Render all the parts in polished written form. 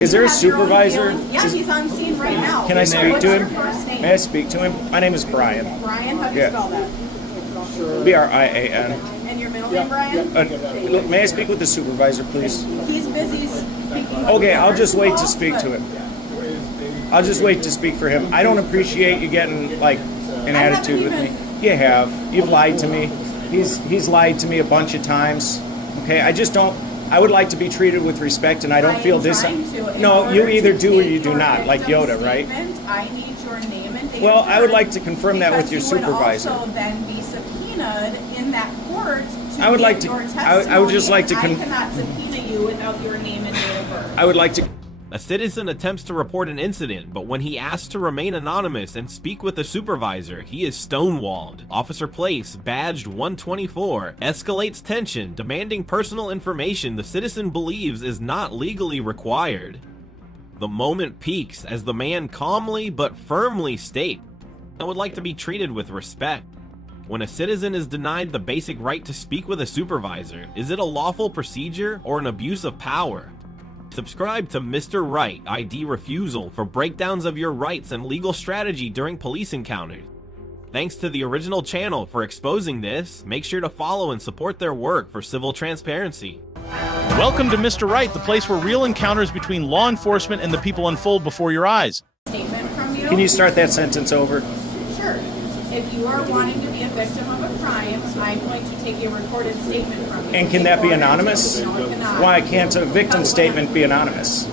Is there a supervisor? Yeah, he's on scene right now. Can I speak What's to your him? first name? May I speak to him? My name is Brian. Brian, how do you spell that? Brian. And your middle name, Brian? May I speak with the supervisor, please? He's busy speaking. Okay, I'll just wait to speak to him. I'll just wait to speak for him. I don't appreciate you getting like an attitude with me. You have. You've lied to me. He's lied to me a bunch of times. Okay, I just don't. I would like to be treated with respect, and I don't feel this. No, you either do or you do not, like Yoda, right? I need your name and date. Well, I would like to confirm that with your supervisor. You would also then be subpoenaed in that court to I would like to. your testimony. I would just like to. I cannot subpoena you without your name and date of birth. I would like to. A citizen attempts to report an incident, but when he asks to remain anonymous and speak with a supervisor, he is stonewalled. Officer Place, badged 124, escalates tension, demanding personal information the citizen believes is not legally required. The moment peaks as the man calmly but firmly states, "I would like to be treated with respect." When a citizen is denied the basic right to speak with a supervisor, is it a lawful procedure or an abuse of power? Subscribe to Mr. Right, ID Refusal for breakdowns of your rights and legal strategy during police encounters. Thanks to the original channel for exposing this. Make sure to follow and support their work for civil transparency. Welcome to Mr. Right, the place where real encounters between law enforcement and the people unfold before your eyes. Statement from you. Can you start that sentence over? Sure. If you are wanting to be a victim of a crime, I'm going to take a recorded statement from you. And can that be anonymous? No, it cannot. Why can't a victim statement be anonymous?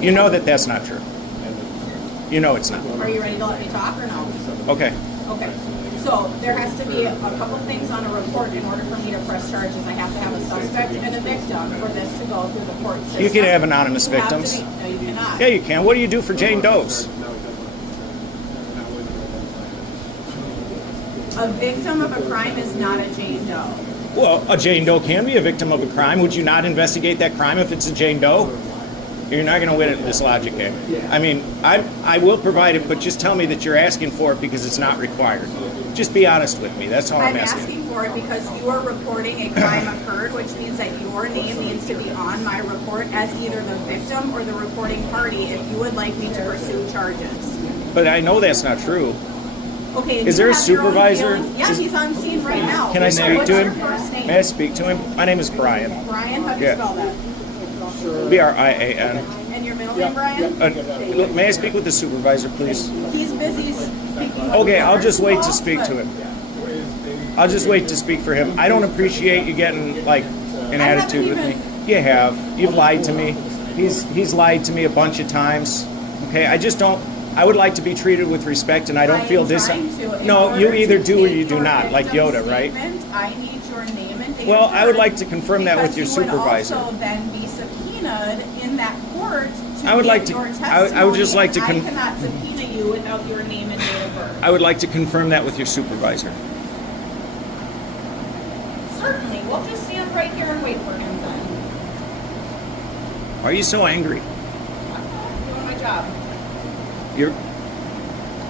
You know that that's not true. You know it's not. Are you ready to let me talk or no? Okay. Okay. So there has to be a couple things on a report in order for me to press charges. I have to have a suspect and a victim for this to go through the court system. You can have anonymous You have to victims. be- No, you cannot. Yeah, you can. What do you do for Jane Does? A victim of a crime is not a Jane Doe. Well, a Jane Doe can be a victim of a crime. Would you not investigate that crime if it's a Jane Doe? You're not going to win at this logic game. I mean, I will provide it, but just tell me that you're asking for it because it's not required. Just be honest with me. That's all I'm I'm asking. asking for it because you are reporting a crime occurred, which means that your name needs to be on my report as either the victim or the reporting party if you would like me to pursue charges. But I know that's not true. Okay. and Is you there a have your own supervisor? feelings. Yeah, he's on scene right now. Can I speak What's to your him? first name? May I speak to him? My name is Brian. Brian, how do you Yeah. spell that? Brian. And your middle name, Brian? May I speak with the supervisor, please? He's busy speaking. Okay, I'll just wait to speak to him. I'll just wait to speak for him. I don't appreciate you getting like an attitude with me. You have. You've lied to me. He's lied to me a bunch of times. Okay, I just don't. I would like to be treated with respect, and I don't feel this. No, you either do or you do not, like Yoda, right? I need your name and date. Well, of I would birth like to confirm that with your supervisor. Because you would also then be subpoenaed in that court to I would like give to- your I would just testimony, like to and I cannot subpoena you without your name and date of birth. I would like to confirm that with your supervisor. Certainly. We'll just stand right here and wait for him then. Why are you so angry? I'm doing my job.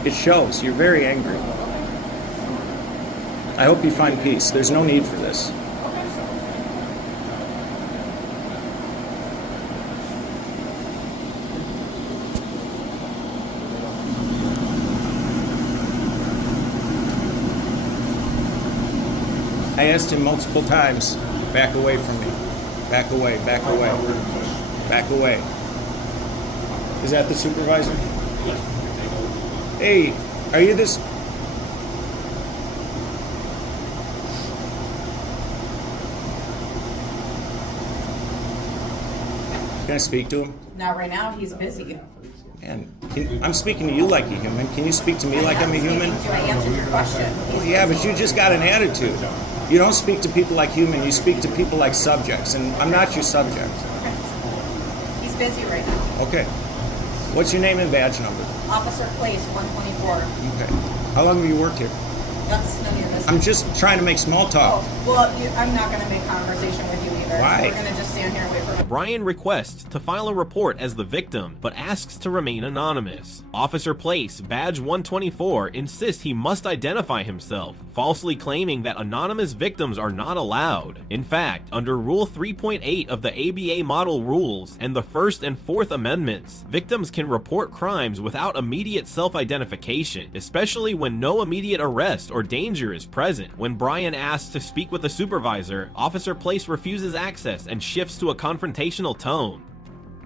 It shows. You're very angry. I hope you find peace. There's no need for this. I asked him multiple times, back away from me. Back away, back away. Back away. Is that the supervisor? Hey, are you this? Can I speak to him? Not right now. He's busy. Man, I'm speaking to you like a human. Can you speak to me like I'm a human? I answered your question. Well, yeah, but you just got an attitude. You don't speak to people like human. You speak to people like subjects, and I'm not your subject. He's busy right now. Okay. What's your name and badge number? Officer Place, 124. Okay. How long have you worked here? That's none of your business. I'm just trying to make small talk. Oh, well, I'm not going to make conversation with you either. Why? We're going to just stand here and wait for him. Brian requests to file a report as the victim, but asks to remain anonymous. Officer Place, badge 124, insists he must identify himself, falsely claiming that anonymous victims are not allowed. In fact, under Rule 3.8 of the ABA Model Rules and the First and Fourth Amendments, victims can report crimes without immediate self-identification, especially when no immediate arrest or danger is present. When Brian asks to speak with a supervisor, Officer Place refuses access and shifts to a confrontational tone.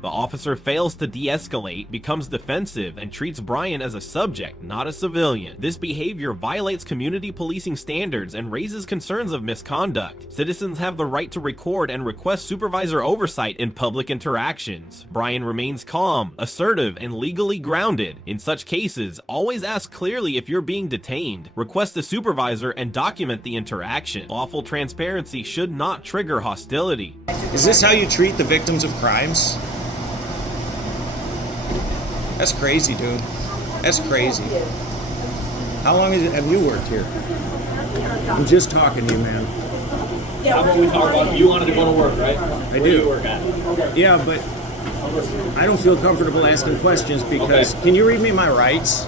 The officer fails to de-escalate, becomes defensive, and treats Brian as a subject, not a civilian. This behavior violates community policing standards and raises concerns of misconduct. Citizens have the right to record and request supervisor oversight in public interactions. Brian remains calm, assertive, and legally grounded. In such cases, always ask clearly if you're being detained, request a supervisor, and document the interaction. Lawful transparency should not trigger hostility. Is this how you treat the victims of crimes? That's crazy, dude. That's crazy. How long have you worked here? I'm just talking to you, man. How about we talk about you wanted to go to work, right? I Where do. You work at? Yeah, but I don't feel comfortable asking questions because Okay. can you read me my rights?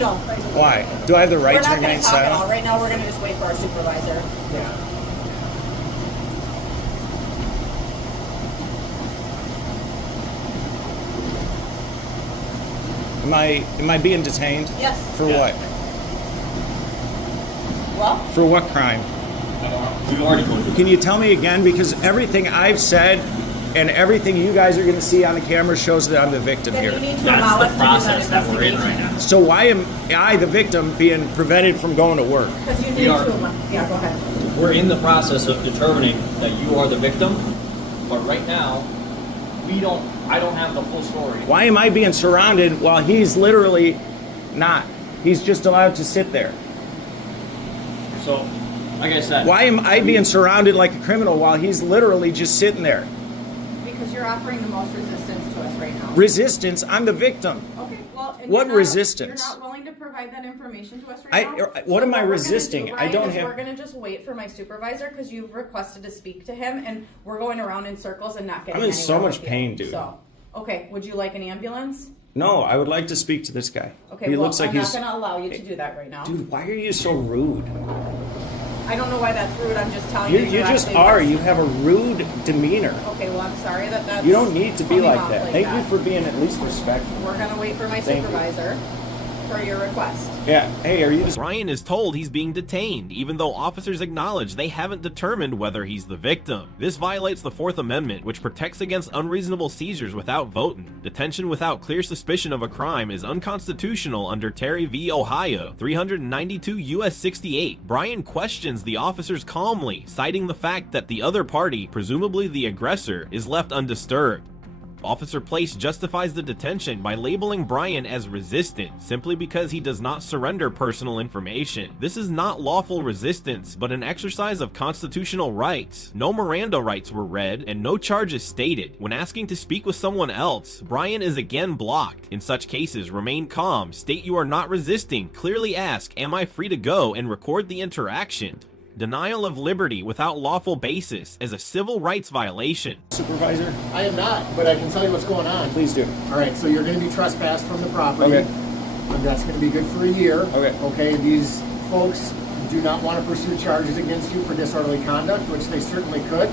No. Why? Do I have the right We're to not remain going to talk at all. silent? Right now, we're going to just wait for our supervisor. Am I being detained? Yes. For Yeah. what? Well, For what crime? We've already told you. Can you tell me again? Because everything I've said and everything you guys are going to see on the camera shows that I'm the victim then you here. need to allow That's us the to do process that that we're in investigation. right now. So why am I, the victim, being prevented from going to work? Because you We need are- to. Yeah, go ahead. We're in the process of determining that you are the victim, but right now, I don't have the full story. Why am I being surrounded while he's literally not? He's just allowed to sit there. So, like I said, Why am I being surrounded like a criminal while he's literally just sitting there? Because you're offering the most resistance to us right now. Resistance? I'm the victim. Okay, well, and What you're not- resistance? You're not willing to provide that information to us right now. What am I we're gonna resisting? do, I Ryan, don't is have- We're going to just wait for my supervisor because you've requested to speak to him, and we're going around in circles and not getting I'm in so anywhere much with you. pain, dude. So, okay, would you like an ambulance? No, I would like to speak to this guy. Okay, he well, looks like I'm he's. not going to allow you to do that right now. Dude, why are you so rude? I don't know why that's rude. I'm just telling You you. just directly are. what's- You have a rude demeanor. Okay, well, I'm sorry that that's. You don't need to be coming like off that. Thank you for being at least respectful. We're going to wait for my Thank you. supervisor for your request. Yeah. Hey, are you just? Brian is told he's being detained, even though officers acknowledge they haven't determined whether he's the victim. This violates the Fourth Amendment, which protects against unreasonable seizures without voting. Detention without clear suspicion of a crime is unconstitutional under Terry v. Ohio, 392 U.S. 68. Brian questions the officers calmly, citing the fact that the other party, presumably the aggressor, is left undisturbed. Officer Place justifies the detention by labeling Brian as resistant simply because he does not surrender personal information. This is not lawful resistance, but an exercise of constitutional rights. No Miranda rights were read, and no charges stated. When asking to speak with someone else, Brian is again blocked. In such cases, remain calm, state you are not resisting, clearly ask, "Am I free to go?" and record the interaction. Denial of liberty without lawful basis is a civil rights violation. Supervisor? I am not, but I can tell you what's going on. Please do. All right, so you're going to be trespassed from the property. Okay. And that's going to be good for a year. Okay. Okay, these folks do not want to pursue charges against you for disorderly conduct, which they certainly could.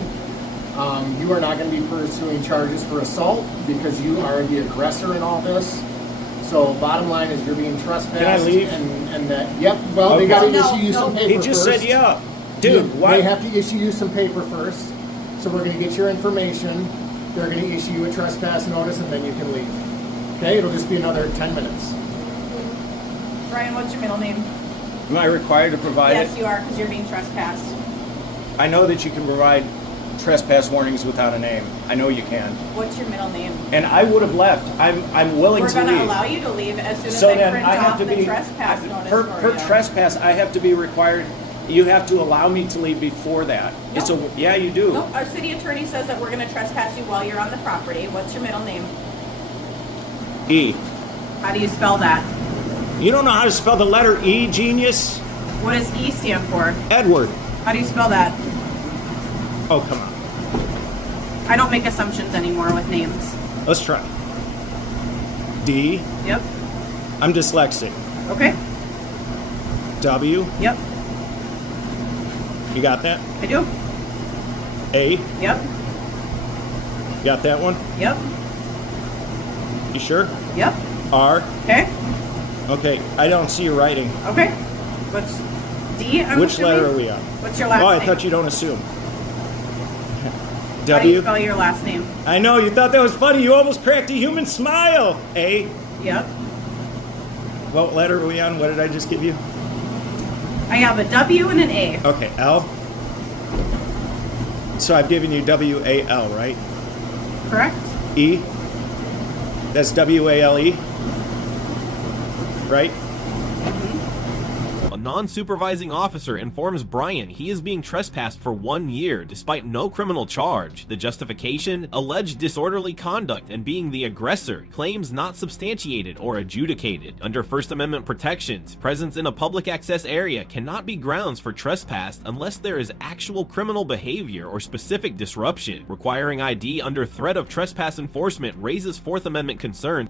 You are not going to be pursuing charges for assault because you are the aggressor in all this. So bottom line is you're being trespassed. Can I leave? And that, yep, well, they Okay. got to No, issue you some no. paper He just first. said, yeah. Dude, why? They have to issue you some paper first. So we're going to get your information. They're going to issue you a trespass notice, and then you can leave. Okay? It'll just be another 10 minutes. Brian, what's your middle name? Am I required to provide Yes, it? you are, because you're being trespassed. I know that you can provide trespass warnings without a name. I know you can. What's your middle name? And I would have left. I'm willing We're to going leave. to allow you to leave as soon as So I then print I have off to the be trespass notice per for you. trespass. I have to be required. You have to allow me to leave before that. It's a yeah, you do. Nope, our city attorney says that we're going to trespass you while you're on the property. What's your middle name? E. How do you spell that? You don't know how to spell the letter E, genius? What does E stand for? Edward. How do you spell that? Oh, come on. I don't make assumptions anymore with names. Let's try. D. Yep. I'm dyslexic. Okay. W. Yep. You got that? I do. A. Yep. You got that one? Yep. You sure? Yep. R. Okay. Okay, I don't see your writing. Okay. What's D? I'm Which assuming? letter are we on? What's your last Oh, name? I thought you don't assume. How do you W. spell your last name? I know, you thought that was funny. You almost cracked a human smile. A. Yep. What letter are we on? What did I just give you? I have a W and an A. Okay, L. So I've given you W-A-L, right? Correct? E. That's W-A-L-E. Right? A non-supervising officer informs Brian he is being trespassed for 1 year despite no criminal charge. The justification? Alleged disorderly conduct and being the aggressor. Claims not substantiated or adjudicated. Under First Amendment protections, presence in a public access area cannot be grounds for trespass unless there is actual criminal behavior or specific disruption. Requiring ID under threat of trespass enforcement raises Fourth Amendment concerns,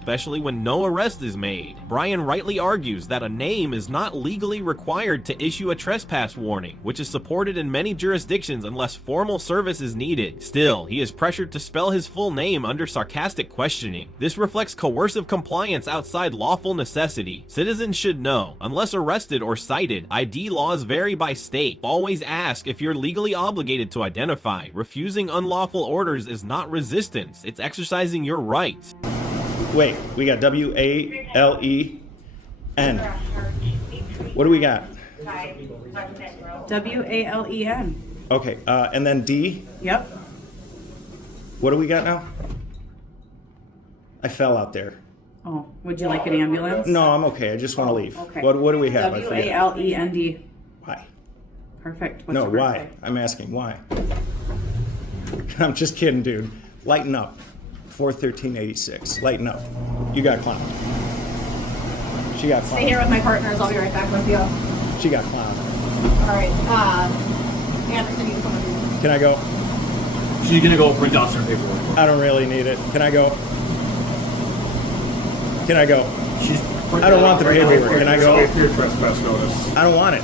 especially when no arrest is made. Brian rightly argues that a name is not legally required to issue a trespass warning, which is supported in many jurisdictions unless formal service is needed. Still, he is pressured to spell his full name under sarcastic questioning. This reflects coercive compliance outside lawful necessity. Citizens should know, unless arrested or cited, ID laws vary by state. Always ask if you're legally obligated to identify. Refusing unlawful orders is not resistance, it's exercising your rights. Wait, we got W-A-L-E-N. What do we got? W-A-L-E-N. Okay, and then D. Yep. What do we got now? I fell out there. Oh, would you like an ambulance? No, I'm okay. I just want to leave. Okay. What do we have? I forget. W-A-L-E-N-D. Why? Perfect. What's No, your why? birthday? I'm asking why. I'm just kidding, dude. Lighten up. 4/13/86. Lighten up. You got clown. She got Stay here clown. with my partners. I'll be right back with you. All She got clown. right. Anderson, you can come with me. Can I go? She's gonna go print out some paperwork. I don't really need it. Can I go? Can I go? I don't want the paperwork. Can I go? Wait for your trespass notice. I don't want it.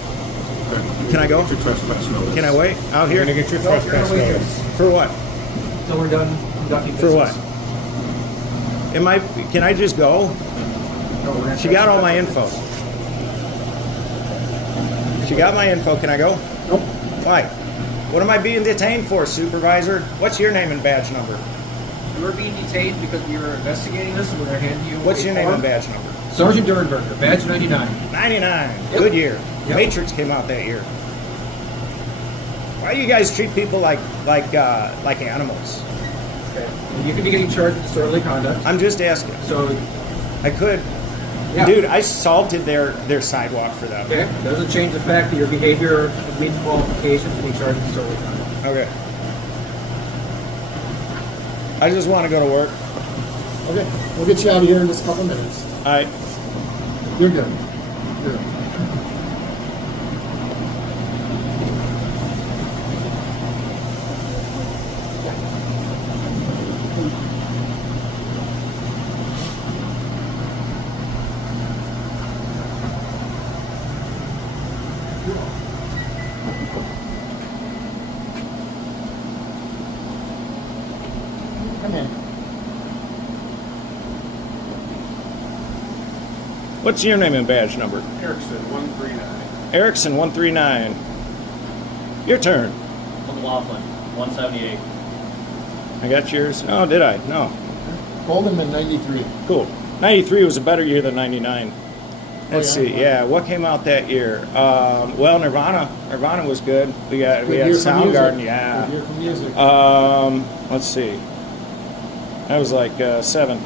Can I go? Your trespass notice. Can I wait out You're here? gonna get your trespass notice. For what? Until we're done conducting For what? Can I just go? She got all my info. She got my info. Can I go? Nope. Why? What am I being detained for, supervisor? What's your name and badge number? You are being detained because we were investigating this and we're going to hand you What's a your name form. and badge number? Sergeant Durenberger, badge 99. 99. Yep. Good year. Yep. Matrix came out that year. Why do you guys treat people like animals? Okay. And you could be getting charged with disorderly conduct. I'm just asking. So, I could. yeah. Dude, I salted their sidewalk for them. Okay. Doesn't change the fact that your behavior meets qualifications to be charged with disorderly conduct. Okay. I just want to go to work. Okay, we'll get you out of here in just a couple minutes. All right. You're good. You're good. Come in. What's your name and badge number? Erickson, 139. Erickson 139. Your turn. Unlawful. 178. I got yours. Oh, did I? No. Goldman 93. Cool. 93 was a better year than 99. Let's Oh, yeah? see. Yeah, what came out that year? Well, Nirvana. Nirvana was good. We Good had year for Soundgarden. music. Yeah. Good year for music. Let's see. That was like 7.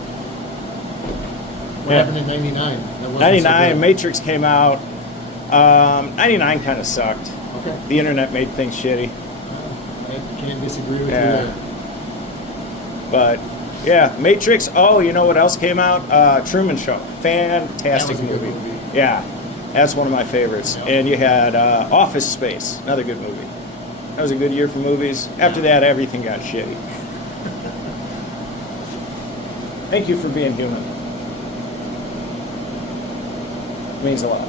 What happened in 99? That wasn't so 99, good. Matrix came out. 99 kind of sucked. Okay. The internet made things shitty. I can't disagree with Yeah. you there. But yeah, Matrix. Oh, you know what else came out? Truman Show. Fantastic That was a good movie. movie. Yeah, that's one of my favorites. Yeah. And you had Office Space, another good movie. That was a good year for movies. After that, everything got shitty. Thank you for being human. It means a lot.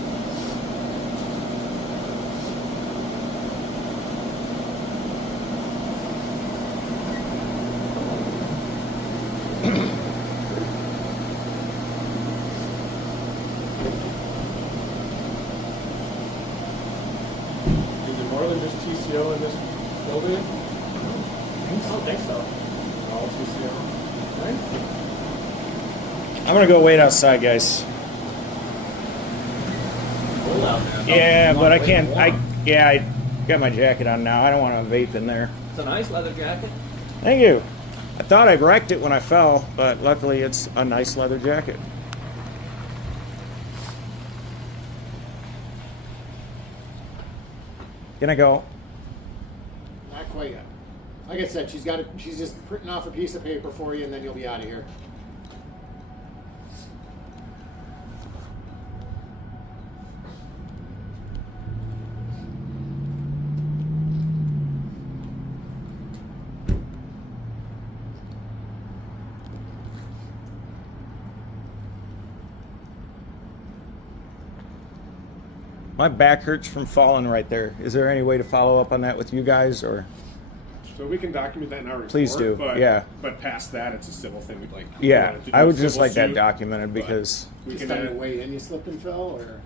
Is there more than just TCO in this building? I don't think so. All TCO? Right? I'm gonna go wait outside, guys. Cold out there. Yeah, but I Wait, can't. warm. I got my jacket on now. I don't want to vape in there. It's a nice leather jacket. Thank you. I thought I wrecked it when I fell, but luckily it's a nice leather jacket. Can I go? Not quite yet. Like I said, she's just printing off a piece of paper for you, and then you'll be out of here. My back hurts from falling right there. Is there any way to follow up on that with you guys, or? So we can document that in our report. Please do, But, yeah. But past that, it's a civil thing. We'd like. Yeah, to do I a would just civil like that suit, documented but because we Just can. on your way in, you slipped and fell, or?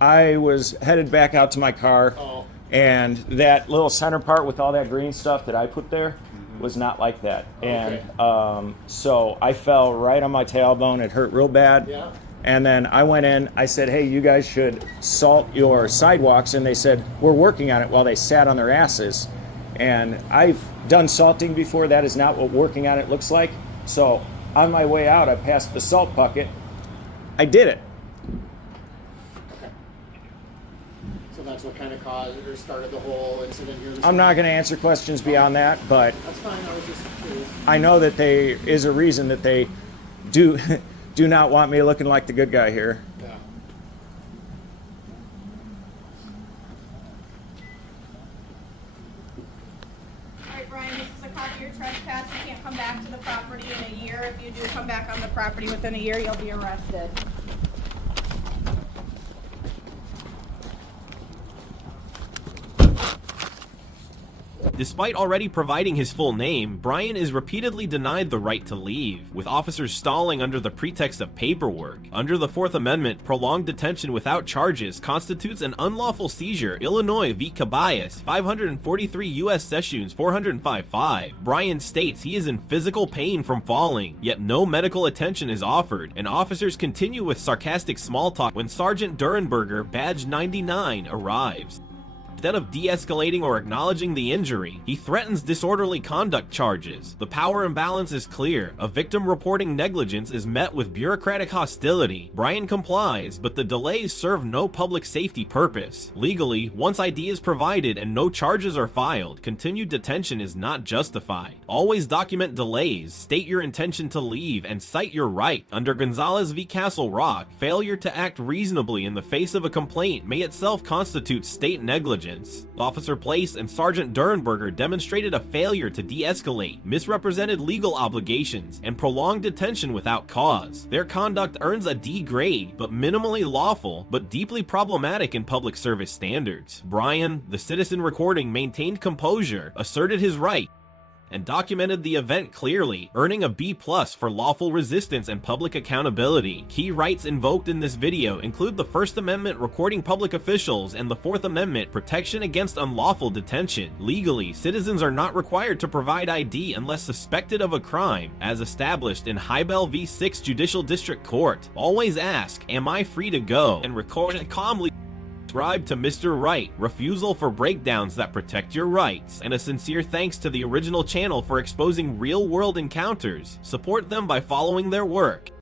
I was headed back out to my car, Oh. and that little center part with all that green stuff that I put there was not like that. Okay. And so I fell right on my tailbone. It hurt real bad. Yeah. And then I went in, I said, hey, you guys should salt your sidewalks. And they said, we're working on it, while they sat on their asses. And I've done salting before. That is not what working on it looks like. So on my way out, I passed the salt bucket. I did it. So that's what kind of caused or started the whole incident here. I'm not going to answer questions beyond that, but That's fine. I was just curious. I know that there is a reason that they do do not want me looking like the good guy here. Yeah. All right, Brian, this is a copy of your trespass. You can't come back to the property in a year. If you do come back on the property within a year, you'll be arrested. Despite already providing his full name, Brian is repeatedly denied the right to leave, with officers stalling under the pretext of paperwork. Under the Fourth Amendment, prolonged detention without charges constitutes an unlawful seizure. Illinois v. Cabayas, 543 U.S. Sessions 405-5. Brian states he is in physical pain from falling, yet no medical attention is offered, and officers continue with sarcastic small talk when Sergeant Durenberger, badge 99, arrives. Instead of de-escalating or acknowledging the injury, he threatens disorderly conduct charges. The power imbalance is clear. A victim reporting negligence is met with bureaucratic hostility. Brian complies, but the delays serve no public safety purpose. Legally, once ID is provided and no charges are filed, continued detention is not justified. Always document delays, state your intention to leave, and cite your right. Under Gonzalez v. Castle Rock, failure to act reasonably in the face of a complaint may itself constitute state negligence. Officer Place and Sergeant Durenberger demonstrated a failure to de-escalate, misrepresented legal obligations, and prolonged detention without cause. Their conduct earns a D grade, but minimally lawful, but deeply problematic in public service standards. Brian, the citizen recording, maintained composure, asserted his right, and documented the event clearly, earning a B+ for lawful resistance and public accountability. Key rights invoked in this video include the First Amendment recording public officials and the Fourth Amendment protection against unlawful detention. Legally, citizens are not required to provide ID unless suspected of a crime, as established in Hybel v. 6 Judicial District Court. Always ask, am I free to go? And record it calmly. Subscribe to Mr. Right, Refusal for breakdowns that protect your rights, and a sincere thanks to the original channel for exposing real-world encounters. Support them by following their work.